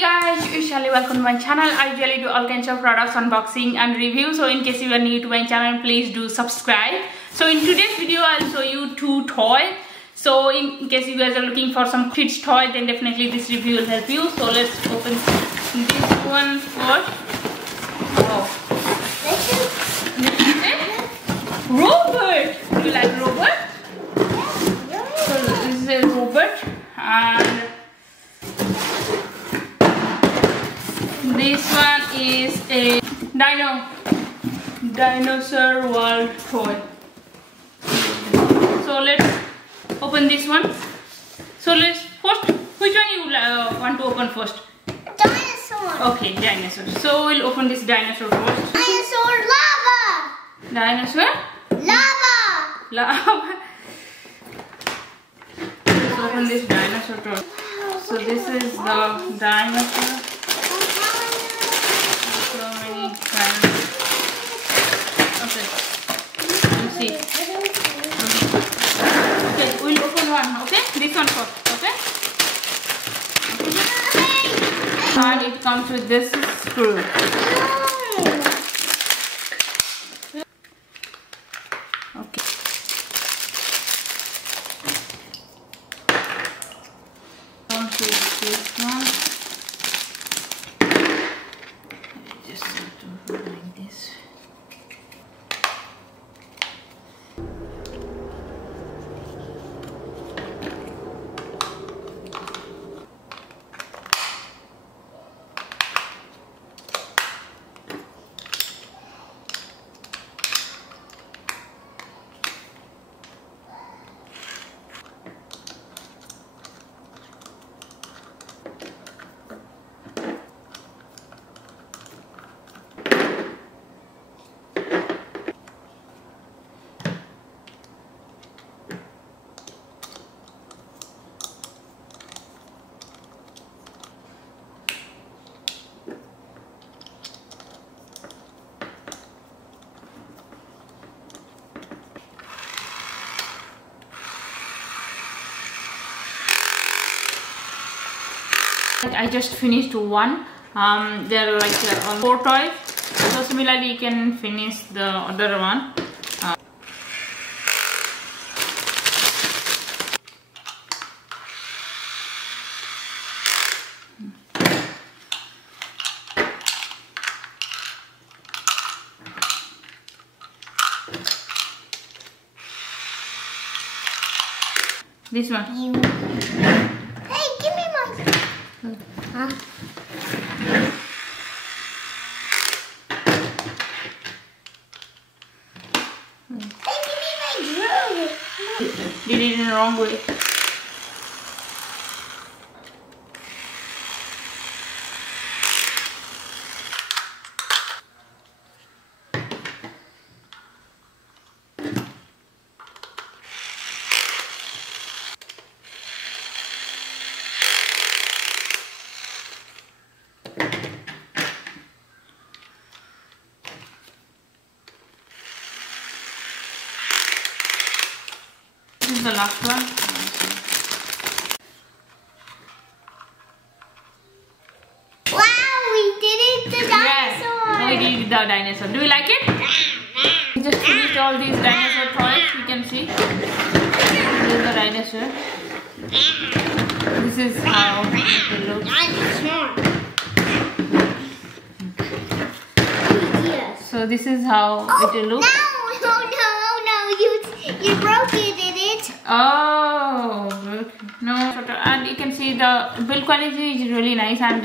Hey guys, it's Shelly. Welcome to my channel. I usually do all kinds of products unboxing and review. So in case you are new to my channel, please do subscribe. So in today's video, I'll show you two toys. So in case you guys are looking for some kids toy, then definitely this review will help you. So let's open this one first. Oh, this is a robot. Do you like robot? So this is a robot, and this one is a dinosaur world toy. So let's open this one. So let's first, which one you want to open first? Dinosaur. Okay, dinosaur. So we'll open this dinosaur first. Dinosaur lava. Dinosaur? Lava. Lava. Let's open this dinosaur first. So this is the dinosaur. So many dinosaurs. Okay. Let's see. Okay, we'll open one. Okay, this one first. Okay. And it comes with this screw. Okay. Comes with this one. Just have to put like this. I just finished one. There are like 4 toys. So similarly, you can finish the other one. This one. Hey, give me one. Huh? Hey, give me my drill. Did it in the wrong way. This is the last one. Wow, we did it, the dinosaur. Yeah, we did the dinosaur. Do you like it? We just finished all these dinosaur toys. You can see. This is the dinosaur. This is how it looks. Dinosaur. Yes. So this is how it will look. You broke it, did it? Oh, no. And you can see the build quality is really nice, and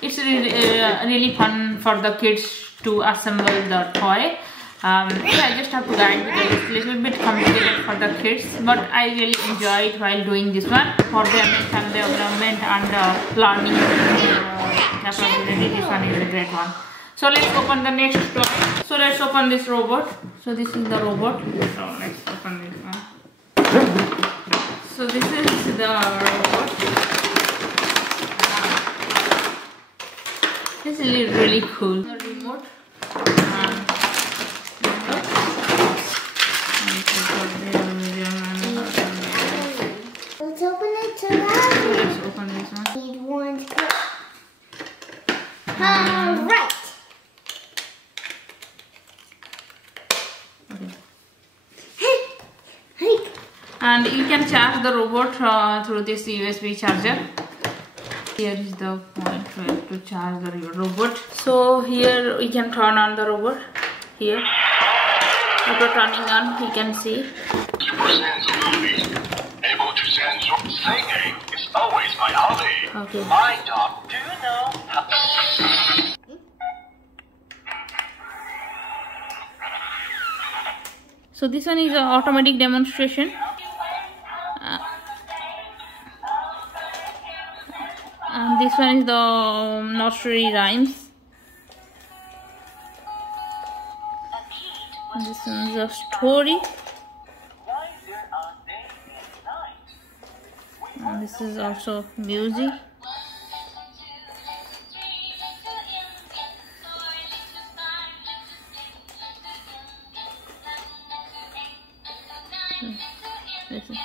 it's really fun for the kids to assemble the toy. Yeah, I just have to guide because it's a little bit complicated for the kids, but I really enjoy it while doing this one for their mental development and learning capability. This one is a great one. So let's open the next toy. So let's open this robot. So this is the robot. So let's open this one. So this is the robot. This is really cool. The remote. Let's open it to that. Let's open this one. Need one. Alright. And you can charge the robot through this USB charger. Here is the point where to charge the robot. So here we can turn on the robot. Here, after turning on, you can see. Able to sense singing is always my hobby. Okay. My dog, do you know? So this one is an automatic demonstration. And this one is the nursery rhymes. And this one is a story. And this is also music. Listen.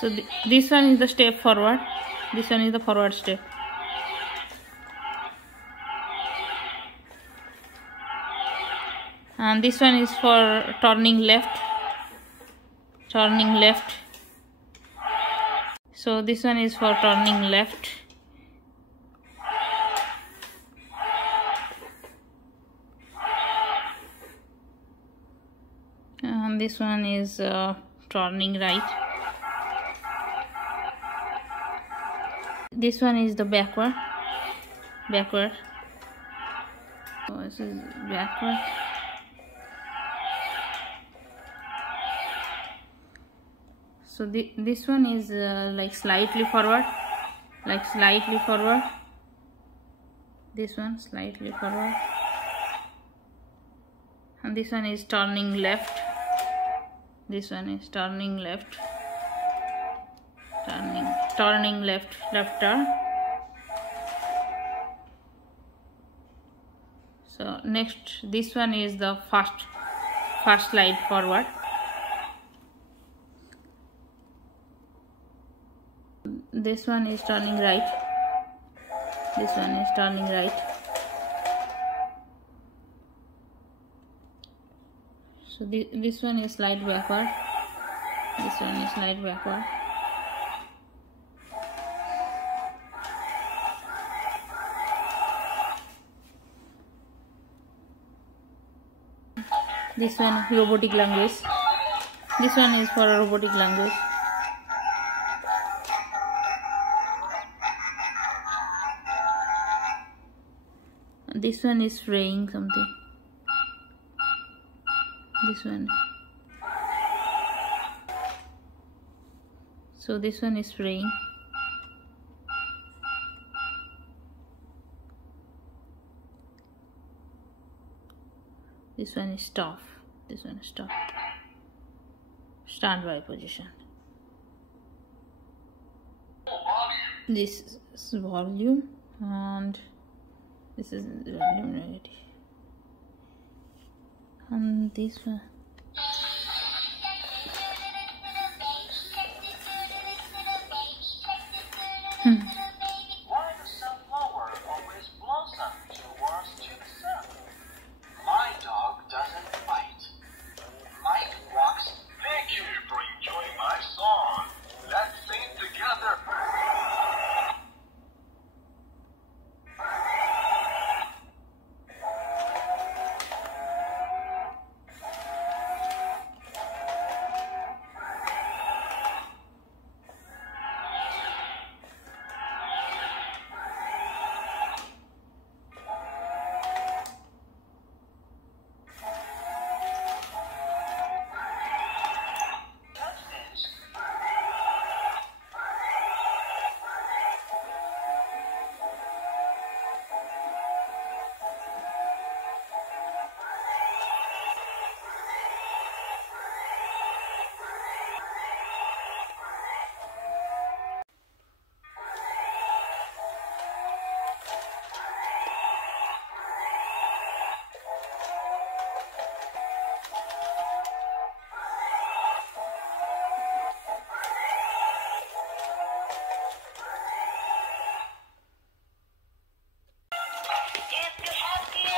So this one is the step forward. This one is the forward step. And this one is for turning left. Turning left. So this one is for turning left. And this one is turning right. This one is the backward. Backward. So this is backward. So this one is like slightly forward. Like slightly forward. This one slightly forward. And this one is turning left. This one is turning left. Turning left, left turn. So next, this one is the first slide forward. This one is turning right. This one is turning right. So this one is slide backward. This one is slide backward. This one robotic language. This one is for robotic language. This one is spraying something. This one. So this one is spraying. This one is stop. This one is stop. Standby position. This is volume and this is volume negative. And this one. Why the sunflower always blossom towards to the sun? My dog doesn't bite. Mike walks. Thank you for enjoying my song. Let's sing together.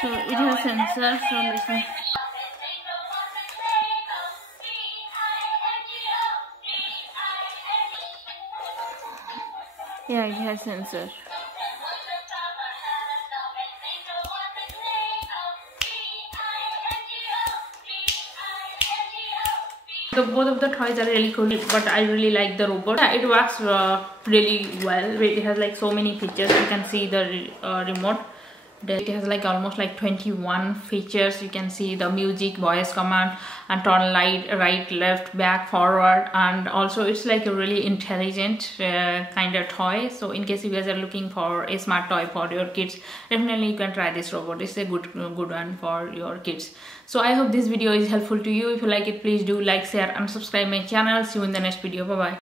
So it has sensor, so listen. Yeah, it has sensor. So both of the toys are really cool, but I really like the robot. Yeah, it works really well. It has like so many features. You can see the remote. It has like almost like 21 features. You can see the music, voice command, and turn light, right, left, back, forward, and also it's like a really intelligent kind of toy. So in case you guys are looking for a smart toy for your kids, definitely you can try this robot. It's a good one for your kids. So I hope this video is helpful to you. If you like it, please do like, share, and subscribe my channel. See you in the next video. Bye bye.